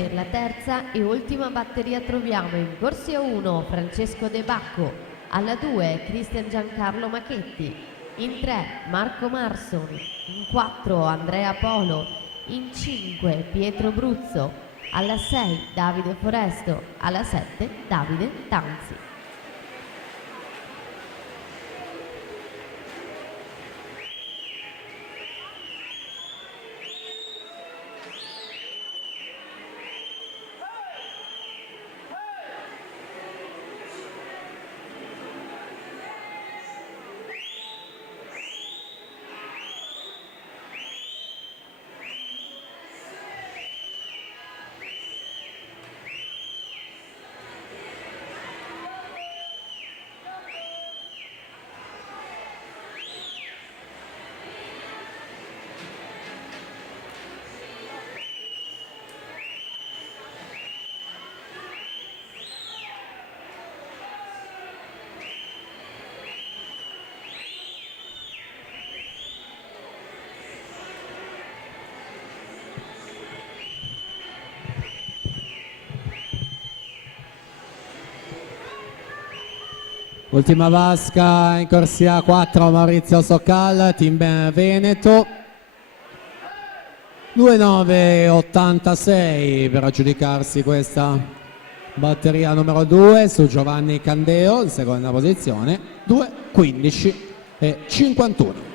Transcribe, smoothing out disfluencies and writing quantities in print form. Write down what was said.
Per la terza e ultima batteria troviamo in corsia 1 Francesco De Bacco, alla 2 Cristian Giancarlo Machetti, in 3 Marco Marson, in 4 Andrea Polo, in 5 Pietro Bruzzo, alla 6 Davide Foresto, alla 7 Davide Tanzi. Ultima vasca in corsia 4 Maurizio Soccal, Team Veneto. 2,986 per aggiudicarsi questa batteria numero 2 su Giovanni Candeo in seconda posizione, 2,15 e 51.